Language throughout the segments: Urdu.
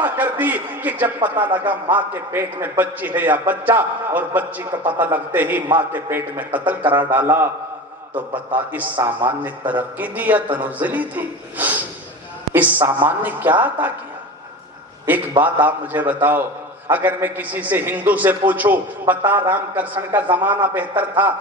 برپا کر دی کہ جب پتہ لگا ماں کے پیٹ میں بچی ہے یا بچہ اور بچی کا پتہ لگتے ہی ماں کے پیٹ میں قتل کرا ڈالا، تو بتا اس سامان نے ترقی دی یا تنزلی تھی؟ اس سامان نے کیا عطا کیا؟ ایک بات آپ مجھے بتاؤ، اگر میں کسی سے ہندو سے پوچھوں بتا رام کرشن کا زمانہ بہتر تھا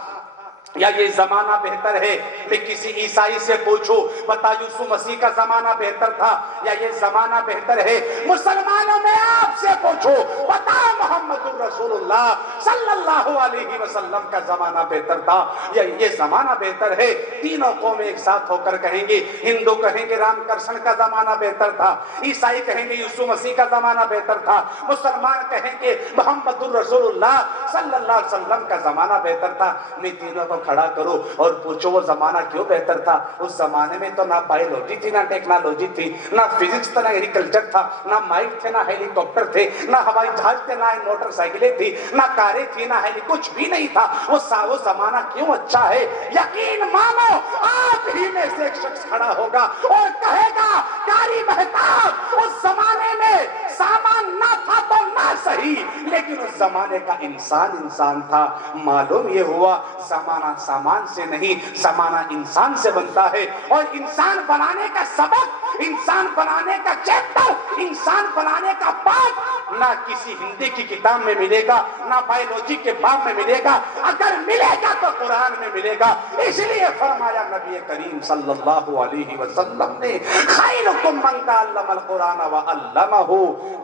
یا یہ زمانہ بہتر ہے، میں کسی عیسائی سے پوچھوں بتا یسوع مسیح کا زمانہ بہتر تھا یا یہ زمانہ بہتر ہے، مسلمانوں میں آپ سے پوچھوں بتا محمد الرسول اللہ صلی اللہ علیہ وسلم کا زمانہ بہتر تھا یا یہ زمانہ بہتر ہے؟ تینوں قومیں ایک ساتھ ہو کر کہیں گے، ہندو کہیں گے رام کرشن کا زمانہ بہتر تھا، عیسائی کہیں گے یسوع مسیح کا زمانہ بہتر تھا، مسلمان کہیں گے محمد الرسول اللہ صلی اللہ علیہ وسلم کا زمانہ بہتر تھا۔ میں تینوں کو کھڑا کرو اور پوچھو وہ زمانہ کیوں بہتر تھا؟ اس زمانے میں تو نہ بایولوجی تھی، نہ ٹیکنالوجی تھی، نہ فزکس تھا، نہ ایگریکلچر تھا، نہ مائک تھے، نہ ہیلی کاپٹر تھے، نہ ہوائی جہاز تھے، نہ موٹر سائیکلیں تھی، نہ کاریں تھی، نہ ہیلی، کچھ بھی نہیں تھا۔ وہ زمانہ کیوں اچھا ہے؟ یقین مانو آپ ہی میں سے ایک شخص کھڑا ہوگا اور کہے گا قاری مہتاب اس زمانے میں سامان نہ تھا تو نہ صحیح، لیکن اس زمانے کا انسان تھا۔ معلوم یہ ہوا زمانہ سامان سے نہیں، زمانہ انسان سے بنتا ہے، اور انسان بنانے کا سبق، انسان بنانے کا چیپٹر، انسان بنانے کا پارٹ نہ کسی ہندی کی کتاب میں ملے گا، نہ بایولوجی کے باب میں ملے گا، اگر ملے گا تو قرآن میں ملے گا۔ اس لیے فرمایا نبی کریم صلی اللہ علیہ وسلم نے خیرکم من تعلم القرآن وعلمہ،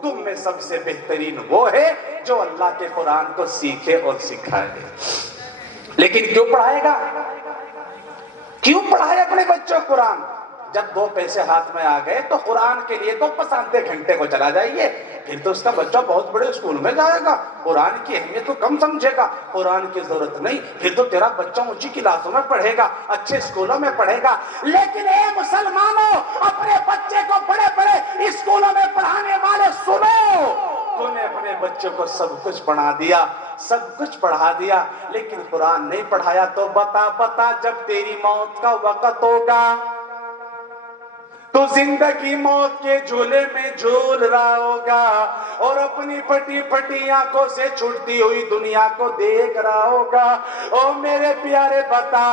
تم میں سب سے بہترین وہ ہے جو اللہ کے قرآن کو سیکھے اور سکھائے۔ لیکن کیوں پڑھائے گا؟ کیوں پڑھائے اپنے بچوں قرآن؟ جب دو پیسے ہاتھ میں آ گئے تو قرآن کے لیے تو بس آدھے گھنٹے کو چلا جائیے، پھر تو اس کا بچہ بہت بڑے اسکول میں جائے گا، قرآن کی اہمیت کو کم سمجھے گا، قرآن کی ضرورت نہیں، پھر تو تیرا بچہ اونچی کلاسوں میں پڑھے گا، اچھے اسکولوں میں پڑھے گا۔ لیکن اے مسلمانوں، اپنے بچے کو بڑے بڑے اسکولوں میں پڑھانے والے سنو، تو نے اپنے بچوں کو سب کچھ پڑھا دیا، سب کچھ پڑھا دیا، لیکن قرآن نہیں پڑھایا تو بتا جب تیری موت کا وقت ہوگا تو زندگی موت کے جھولے میں جھول رہا ہوگا اور اپنی پھٹی پھٹی آنکھوں سے چھوٹتی ہوئی دنیا کو دیکھ رہا ہوگا۔ او میرے پیارے بتا،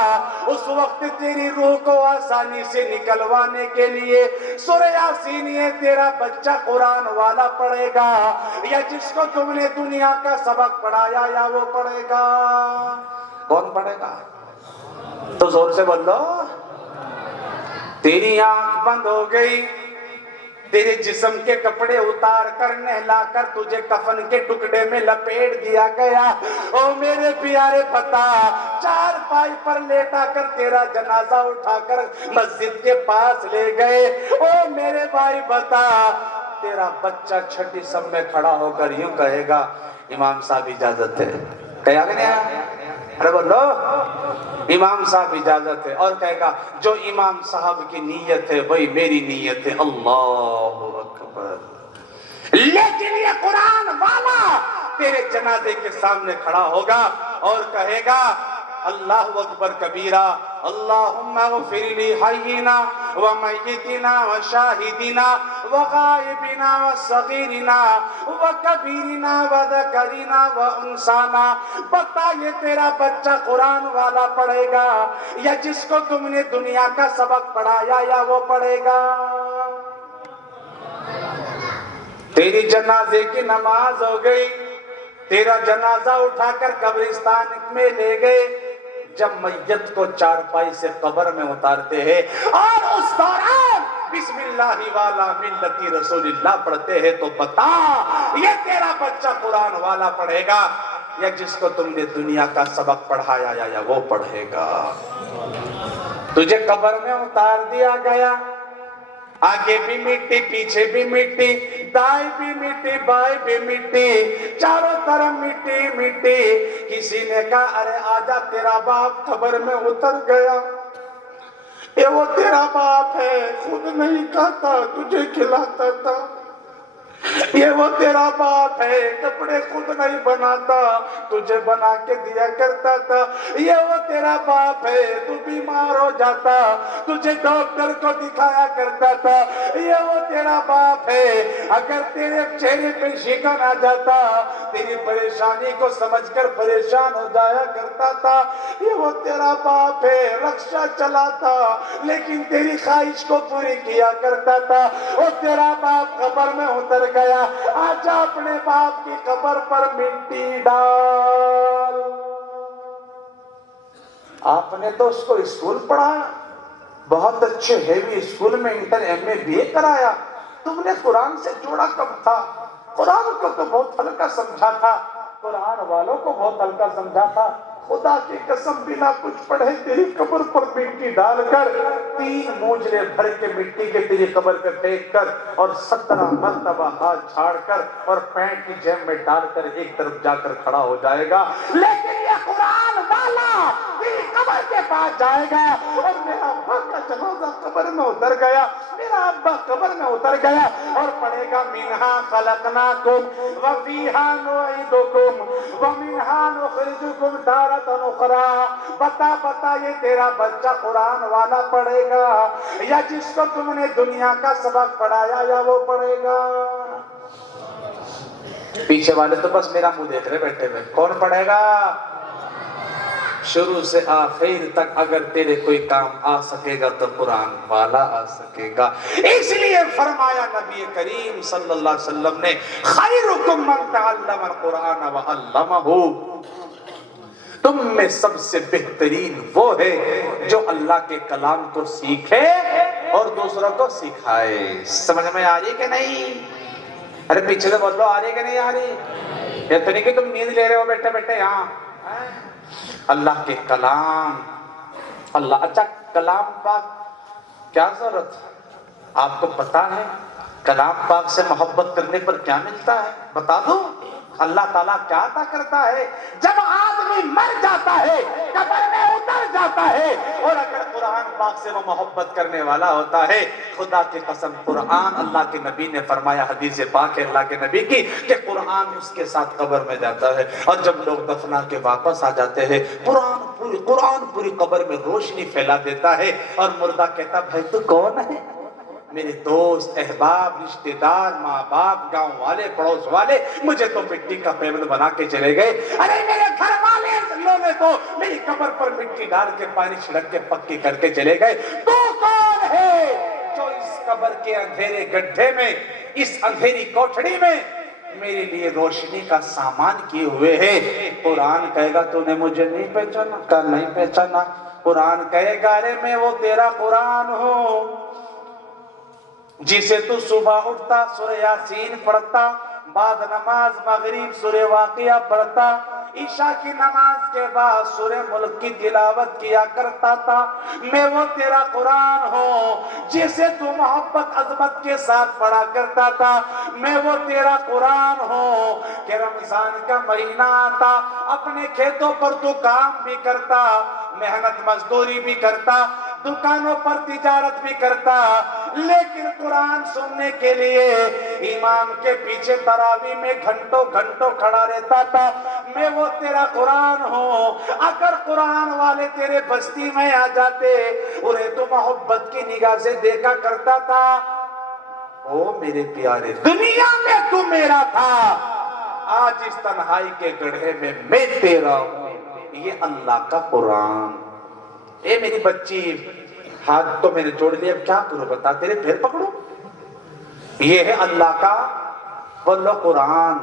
اس وقت تیری روح کو آسانی سے نکلوانے کے لیے سورہ یاسین یہ تیرا بچہ قرآن والا پڑھے گا یا جس کو تم نے دنیا کا سبق پڑھایا یا وہ پڑھے گا؟ کون پڑھے گا؟ تو زور سے بولو۔ تیری آنکھ بند ہو گئی، تیرے جسم کے کپڑے اتار کر نہلا کر تجھے کفن کے ٹکڑے میں لپیٹ دیا گیا۔ او میرے پیارے بتا، چار پائی پر لیٹا کر تیرا جنازہ اٹھا کر مسجد کے پاس لے گئے۔ او میرے بھائی بتا، تیرا بچہ چھٹی سب میں کھڑا ہو کر یوں کہے گا امام صاحب اجازت ہے، کہا کہ نہیں؟ ارے بولو، امام صاحب اجازت ہے، اور کہے گا جو امام صاحب کی نیت ہے وہی میری نیت ہے، اللہ اکبر۔ لیکن یہ قرآن والا تیرے جنازے کے سامنے کھڑا ہوگا اور کہے گا اللہ اکبر کبیرہ، اللہم اغفر لی حینا ومیتنا وشاہدنا وغائبنا وصغیرنا وکبیرنا وذکرنا وانسانا۔ بتا یہ تیرا بچہ قرآن والا پڑھے گا یا جس کو تم نے دنیا کا سبق پڑھایا یا وہ پڑھے گا؟ تیری جنازے کی نماز ہو گئی، تیرا جنازہ اٹھا کر قبرستان میں لے گئے، جب میت کو چارپائی سے قبر میں اتارتے ہیں اور اس دوران بسم اللہ والا ملتی رسول اللہ پڑھتے ہیں، تو بتا یہ تیرا بچہ قرآن والا پڑھے گا یا جس کو تم نے دنیا کا سبق پڑھایا یا وہ پڑھے گا؟ تجھے قبر میں اتار دیا گیا، آگے بھی مٹی پیچھے بھی مٹی، دائیں بھی مٹی بائیں بھی مٹی، چاروں طرف مٹی مٹی۔ کسی نے کہا ارے آجا تیرا باپ قبر میں اتر گیا، یہ وہ تیرا باپ ہے، خود نہیں کھاتا تجھے کھلاتا تھا، یہ وہ تیرا باپ ہے، کپڑے خود نہیں بناتا تجھے بنا کے دیا کرتا تھا، یہ وہ تیرا باپ ہے، تو بیمار ہو جاتا تجھے ڈاکٹر کو دکھایا کرتا تھا، یہ وہ تیرا باپ ہے، اگر تیرے چہرے پہ شکن آ جاتا تیری پریشانی کو سمجھ کر پریشان ہو جایا کرتا تھا. یہ وہ تیرا باپ ہے رکشہ چلاتا لیکن تیری خواہش کو پوری کیا کرتا تھا. وہ تیرا باپ قبر میں اتر گیا, آجا اپنے باپ کی قبر پر مٹی ڈال. آپ نے تو اس کو اسکول پڑھایا, بہت اچھے ہیوی اسکول میں انٹر ایم اے بی اے کرایا, تم نے قرآن سے جوڑا کب تھا؟ قرآن کو تو بہت ہلکا سمجھا تھا, قرآن والوں کو بہت ہلکا سمجھا تھا. خدا کی قسم بنا کچھ پڑھے تیری قبر پر مٹی ڈال کر 3 موجرے بھر کے مٹی کے تیری قبر پہ پھینک کر اور 17 مرتبہ ہاتھ جھاڑ کر اور پینٹ کی جیب میں ڈال کر ایک طرف جا کر کھڑا ہو جائے گا. لیکن یہ قرآن والا تیری قبر کے پاس جائے گا اور میرا ابا کا جنازہ قبر میں اتر گیا, میرا ابا قبر میں اتر گیا اور پڑھے گا منہا خلقناکم وفیہا نعیدکم ومنہا نخرجکم تارۃ اخری. بتا بتا یہ تیرا بچہ قرآن والا پڑھے گا یا جس کو تم نے دنیا کا سبق پڑھایا یا وہ پڑھے گا؟ پیچھے والے تو بس میرا منہ دیکھ رہے بیٹھے ہوئے. کون پڑھے گا؟ شروع سے آخر تک اگر تیرے کوئی کام آ سکے گا تو قرآن والا آ سکے گا. اس لیے فرمایا نبی کریم صلی اللہ علیہ وسلم نے خیرکم من تعلم القرآن وعلمہ, تم میں سب سے بہترین وہ ہے جو اللہ کے کلام کو سیکھے اور دوسروں کو سکھائے. سمجھ میں آ رہی کہ نہیں؟ ارے پیچھے سے بول لو, آ رہی کہ نہیں آ رہی؟ یہ تو نہیں کہ تم نیند لے رہے ہو بیٹھے بیٹھے یہاں. اللہ کے کلام, اللہ اچھا کلام پاک کیا ضرورت ہے؟ آپ کو پتا ہے کلام پاک سے محبت کرنے پر کیا ملتا ہے؟ بتا دو. اللہ تعالیٰ کیا عطا کرتا ہے؟ جب آدمی مر جاتا ہے قبر میں اتر جاتا ہے اور اگر قرآن پاک سے وہ محبت کرنے والا ہوتا ہے, خدا کی قسم قرآن, اللہ کے نبی نے فرمایا, حدیث پاک ہے اللہ کے نبی کی, کہ قرآن اس کے ساتھ قبر میں جاتا ہے اور جب لوگ دفنا کے واپس آ جاتے ہیں قرآن پوری قبر میں روشنی پھیلا دیتا ہے اور مردہ کہتا بھائی تو کون ہے؟ میرے دوست, احباب, رشتہ دار, ماں باپ, گاؤں والے, پڑوس والے مجھے تو مٹی کا پیمند بنا کے چلے گئے. ارے میرے گھر والے لوگوں نے تو میری قبر پر مٹی ڈال کے پانی چھڑک کے پکی کر کے چلے گئے. تو کون ہے جو اس قبر کے اندھیرے گڈھے میں, اس اندھیری کوٹھڑی میں میرے لیے روشنی کا سامان کیے ہوئے ہے؟ قرآن کہے گا تو نے مجھے نہیں پہچانا؟ کہا نہیں پہچانا. قرآن کہے گا ارے میں وہ تیرا قرآن ہوں جسے تو صبح اٹھتا سورہ یاسین پڑھتا, بعد نماز مغرب سورہ واقعہ پڑھتا, عشاء کی نماز کے بعد سورہ ملک کی تلاوت کیا کرتا تھا. میں وہ تیرا قرآن ہوں جسے تو محبت عظمت کے ساتھ پڑھا کرتا تھا. میں وہ تیرا قرآن ہوں کہ رمضان کا مہینہ آتا اپنے کھیتوں پر تو کام بھی کرتا, محنت مزدوری بھی کرتا, دکانوں پر تجارت بھی کرتا, لیکن قرآن سننے کے لیے امام کے پیچھے تراویح میں گھنٹوں گھنٹوں کھڑا رہتا تھا. میں وہ تیرا قرآن ہوں, اگر قرآن والے تیرے بستی میں آ جاتے انہیں تو محبت کی نگاہ سے دیکھا کرتا تھا. او میرے پیارے, دنیا میں تو میرا تھا, آج اس تنہائی کے گڑھے میں تیرا ہوں. یہ اللہ کا قرآن. اے میری بچی, ہاتھ تو میں نے جوڑ لیا, اب کیا کروں بتا, تیرے پیر پکڑوں؟ یہ ہے اللہ کا بولو قرآن.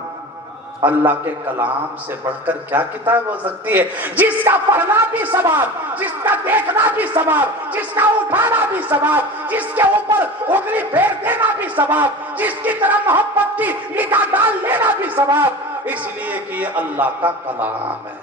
اللہ کے کلام سے بڑھ کر کیا کتاب ہو سکتی ہے جس کا پڑھنا بھی ثواب, جس کا دیکھنا بھی ثواب, جس کا اٹھانا بھی ثواب, جس کے اوپر انگلی پھیر دینا بھی ثواب, جس کی طرح محبت کی نگاہ ڈال لینا بھی ثواب. اس لیے کہ یہ اللہ کا کلام ہے,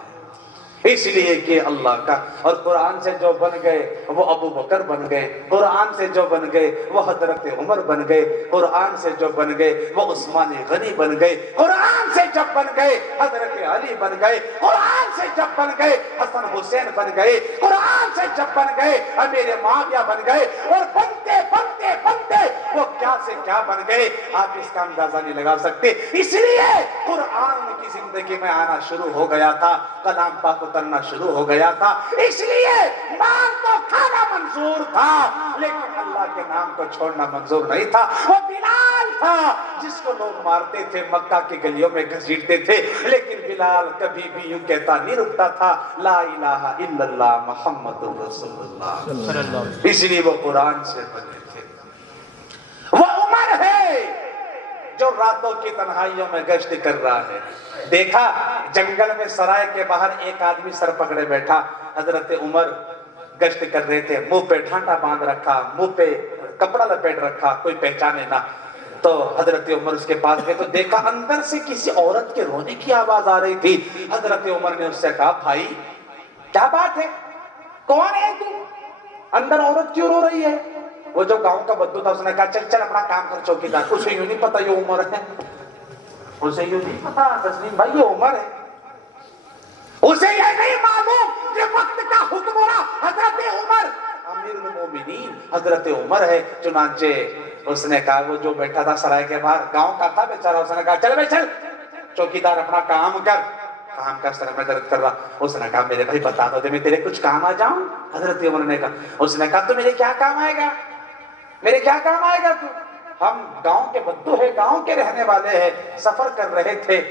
اس لیے کہ اللہ کا. اور قرآن سے جو بن گئے وہ ابو بکر بن گئے, قرآن سے جو بن گئے وہ حضرت عمر بن گئے, قرآن سے جو بن گئے وہ عثمان غنی بن گئے, قرآن سے جب بن گئے حضرت علی بن گئے, قرآن سے جب بن گئے حسن حسین بن گئے, قرآن سے جب بن گئے امیر معاویہ بن گئے, اور بنتے بنتے بنتے وہ کیا سے کیا بن گئے آپ اس کا اندازہ نہیں لگا سکتے. اس لیے قرآن کی زندگی میں آنا شروع ہو گیا تھا, کلام پاک اترنا شروع ہو گیا تھا. اس لیے مال تو کھانا منظور تھا لیکن اللہ کے نام کو چھوڑنا منظور نہیں تھا. وہ بلال تھا جس کو لوگ مارتے تھے، مکہ کی گلیوں میں گھسیٹتے تھے، لیکن بلال کبھی بھی یوں کہتا نہیں رکتا تھا، لا الہ الا اللہ محمد رسول اللہ۔ اس لیے وہ قرآن سے بنے تھے۔ وہ عمر ہے جو راتوں کی تنہائیوں میں گشت کر رہا ہے۔ دیکھا جنگل میں سرائے کے باہر ایک آدمی سر پکڑے بیٹھا، حضرت عمر گشت کر رہے تھے، منہ پہ ٹھانڈا باندھ رکھا، منہ پہ کپڑا لپیٹ رکھا، کوئی پہچانے نہ۔ تو حضرت عمر اس کے پاس گئے تو دیکھا اندر سے کسی عورت کے رونے کی آواز آ رہی تھی۔ حضرت عمر نے اس سے کہا، بھائی کیا بات ہے، کون ہے تو، اندر عورت کیوں رو رہی ہے؟ وہ جو گاؤں کا بدو تھا اس نے کہا، چل چل اپنا کام کر چوکیدار۔ اسے یوں نہیں پتا یہ عمر ہے، اسے یوں نہیں پتا تسلیم بھائی یہ عمر ہے، اسے یہ نہیں معلوم کہ وقت کا حکمراں حضرت عمر امیر المومنین حضرت عمر ہے۔ چنانچہ اس نے کہا، وہ جو بیٹھا تھا سرائے کے باہر گاؤں کا تھا بیچارہ، اس نے کہا چل بھائی چل چوکیدار اپنا کام کر، کام کا سر میں درد کر رہا۔ اس نے کہا میرے بھائی بتا دو میں تیرے کچھ کام آ جاؤں؟ حضرت عمر نے کہا، اس نے کہا تو میرے کیا کام آئے گا، میرے کیا کام آئے گا تو، ہم گاؤں کے بدو ہیں، گاؤں کے رہنے والے ہیں، سفر کر رہے تھے،